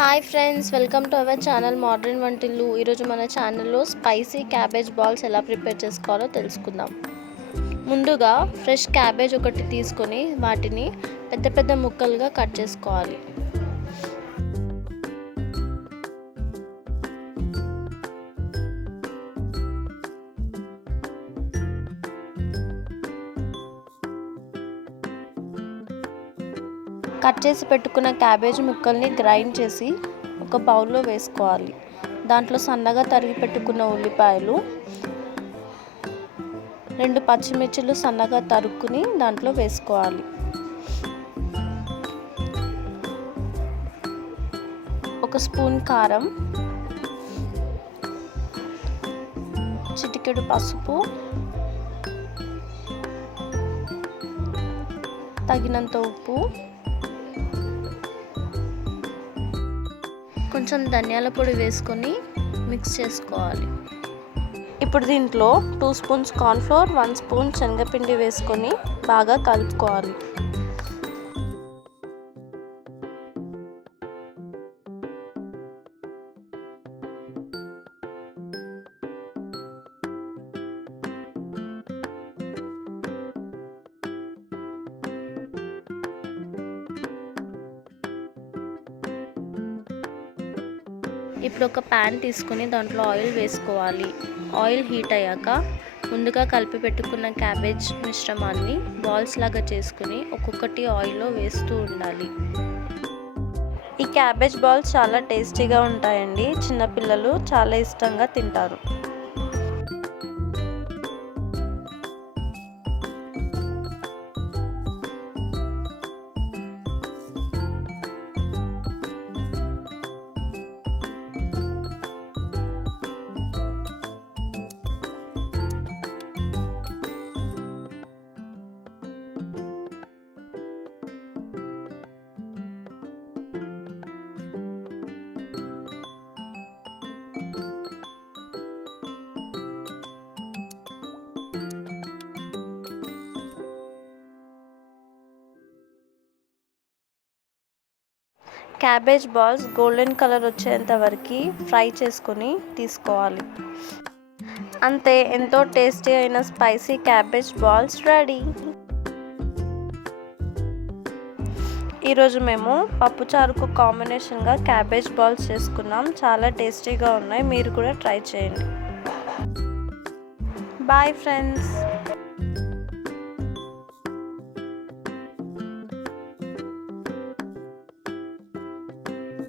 Hi friends, welcome to our channel modern వంటిల్లు. ఈరోజు మన ఛానల్లో స్పైసీ క్యాబేజ్ బాల్స్ ఎలా ప్రిపేర్ చేసుకోవాలో తెలుసుకుందాం. ముందుగా ఫ్రెష్ క్యాబేజ్ ఒకటి తీసుకొని వాటిని పెద్ద పెద్ద ముక్కలుగా కట్ చేసుకోవాలి. కట్ చేసి పెట్టుకున్న క్యాబేజ్ ముక్కల్ని గ్రైండ్ చేసి ఒక బౌల్లో వేసుకోవాలి. దాంట్లో సన్నగా తరిగి పెట్టుకున్న ఉల్లిపాయలు, 2 పచ్చిమిర్చిలు సన్నగా తరుక్కుని దాంట్లో వేసుకోవాలి. ఒక స్పూన్ కారం, చిటికెడు పసుపు, తగినంత ఉప్పు, కొంచెం ధనియాల పొడి వేసుకొని మిక్స్ చేసుకోవాలి. ఇప్పుడు దీంట్లో 2 స్పూన్స్ కార్న్ఫ్లోర్, 1 స్పూన్ శనగపిండి వేసుకొని బాగా కలుపుకోవాలి. ఇప్పుడు ఒక ప్యాన్ తీసుకుని దాంట్లో ఆయిల్ వేసుకోవాలి. ఆయిల్ హీట్ అయ్యాక ముందుగా కలిపి పెట్టుకున్న క్యాబేజ్ మిశ్రమాన్ని బాల్స్ లాగా చేసుకుని ఒక్కొక్కటి ఆయిల్లో వేస్తూ ఉండాలి. ఈ క్యాబేజ్ బాల్స్ చాలా టేస్టీగా ఉంటాయండి. చిన్నపిల్లలు చాలా ఇష్టంగా తింటారు. క్యాబేజ్ బాల్స్ గోల్డెన్ కలర్ వచ్చేంత వరకు ఫ్రై చేసుకొని తీసుకోవాలి. అంతే, ఎంతో టేస్టీ అయిన స్పైసీ క్యాబేజ్ బాల్స్ రెడీ. ఈరోజు మేము పప్పుచారుకు కాంబినేషన్గా క్యాబేజ్ బాల్స్ చేసుకున్నాం. చాలా టేస్టీగా ఉన్నాయి. మీరు కూడా ట్రై చేయండి. Bye friends.